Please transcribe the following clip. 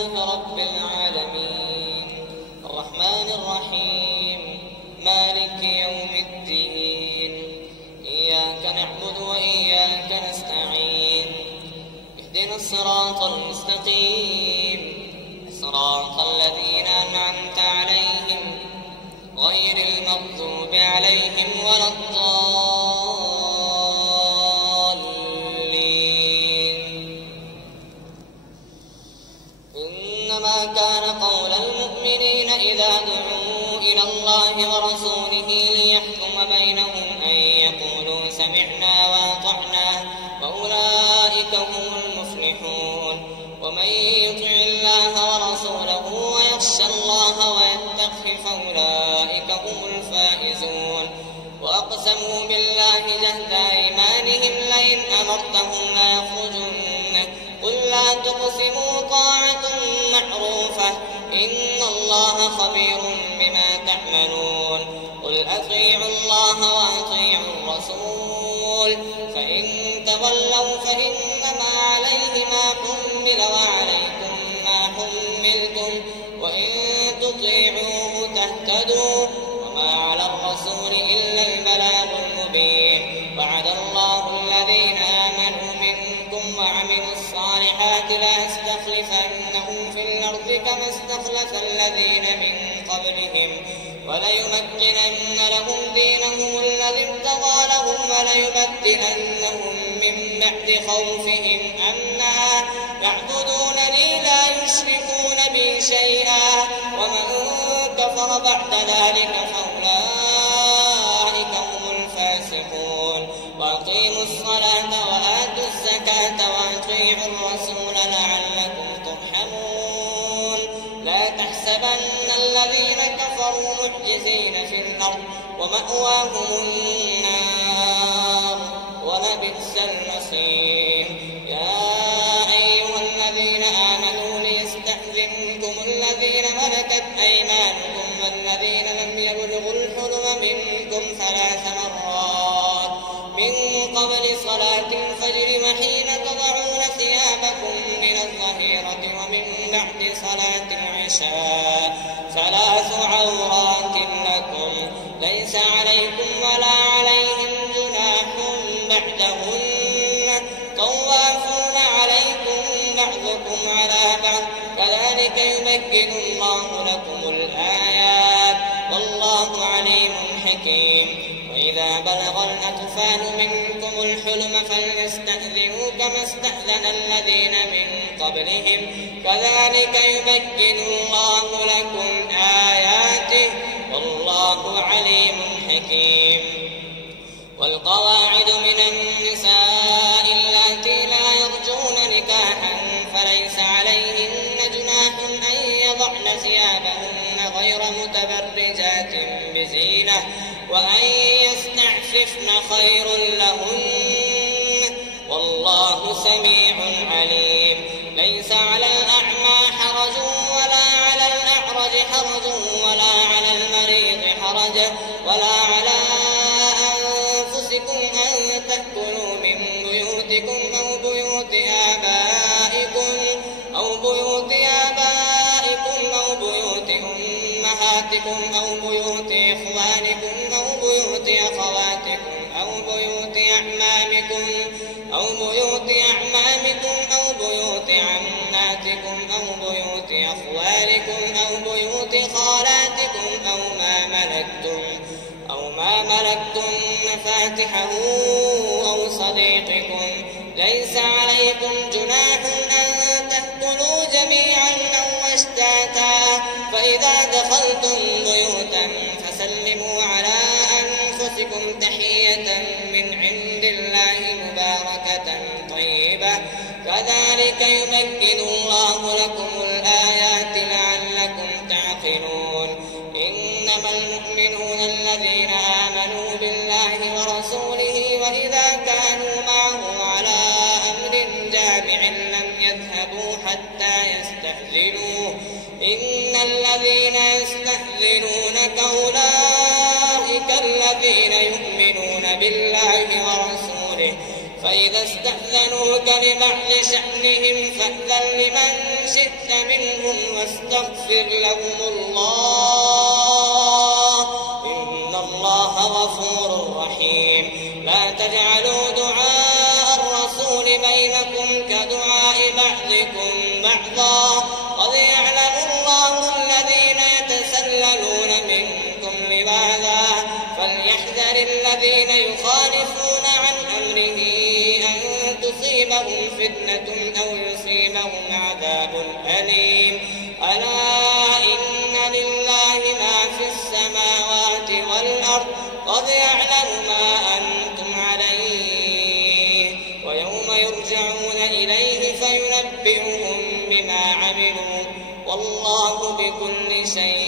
لله رب العالمين الرحمن الرحيم مالك يوم الدين إياك نعبد وإياك نستعين اهدنا الصراط المستقيم صراط الذين أنعمت عليهم غير المغضوب عليهم ولا الضالين. إنما كان قول المؤمنين إذا دعوا إلى الله ورسوله ليحكم بينهم أن يقولوا سمعنا وأطعنا وأولئك هم المفلحون. ومن يطع الله ورسوله ويخشى الله ويتقه فأولئك هم الفائزون. وأقسموا بالله جهد أيمانهم لئن أمرتهم ليخرجن قل لا تقسموا طاعة معروفة إن الله خبير بما تعملون. قل أطيعوا الله وأطيعوا الرسول فإن تولوا فإنما عليه ما حمل وعليكم ما حملتم وإن تطيعوه تهتدوا وما على الرسول إلا البلاغ المبين. وعد الله الذين آمنوا منكم وعملوا الصالحات ليستخلفنهم في الأرض كما استخلف الذين من قبلهم وليمكنن لهم دينهم الذي ارتضى لهم وليبدلنهم من بعد خوفهم أمنا يعبدونني لا يشركون بي شيئا ومن كفر بعد ذلك فأولئك هم الفاسقون. وأقيموا الصلاة وآتوا الزكاة وأطيعوا الرسول لعلكم ترحمون. لا تحسبن الذين كفروا معجزين في الأرض ومأواهم النار ولبئس المصير. يا أيها الذين آمنوا ليستأذنكم الذين ملكت أيمانكم والذين لم يبلغوا الحلم منكم 3 مرات من قبل صلاة الفجر وحين تضعون ثيابكم من الظهيرة ومن بعد صلاة العشاء 3 عورات لكم ليس عليكم ولا عليهم جناح بعدهن طوافون عليكم بعضكم على بعض كذلك يبين الله لكم الآيات والله عليم حكيم. وإذا بلغ الأطفال منكم الحلم فليستأذنوا كما استأذن الذين من قبلهم كذلك يبين الله لكم آياته والله عليم حكيم. والقواعد من النساء اللاتي لا يرجون نكاحا فليس عليهن جناح أن يضعن ثيابهن غير متبرجات بزينة وأن يستعففن خير لهن والله سميع عليم. ليس على الأعمى حرج ولا على الأعرج حرج ولا على المريض حرج ولا على أنفسكم أن تأكلوا من بيوتكم أو بيوت آبائكم أو بيوت أمهاتكم أو بيوت إخوانكم أو بيوت أخواتكم أو بيوت أعمامكم أو بيوت عماتكم أو بيوت أخوالكم أو بيوت خالاتكم أو ما ملكتم مفاتحه أو صديقكم. ليس عليكم جناح أن تأكلوا جميعا أو أشتاتا فإذا دخلتم بيوتا فسلموا على أنفسكم تحية من عند الله مباركة طيبة كذلك يبين الله لكم الآيات لعلكم تعقلون. إنما المؤمنون الذين آمنوا بالله ورسوله وإذا كانوا معه على أمر جامع لم يذهبوا حتى يستأذنوه إن الذين يستأذنونك أولئك الذين يؤمنون بالله ورسوله فإذا استأذنوك لبعض شأنهم فأذن لمن شئت منهم واستغفر لهم الله إن الله غفور رحيم. لا تجعلوا دعاء الرسول بينكم كدعاء بعضكم بعضا قد يعلم الله الذين يتسللون منكم لبعضا فليحذر الذين يخالفون عن أمره أن تصيبهم فتنة أو يصيبهم عذاب أليم. ألا إن لله ما في السماوات والأرض قد يعلم ما أنتم عليه ويوم يرجعون إليه فينبئهم بما عملوا والله بكل شيء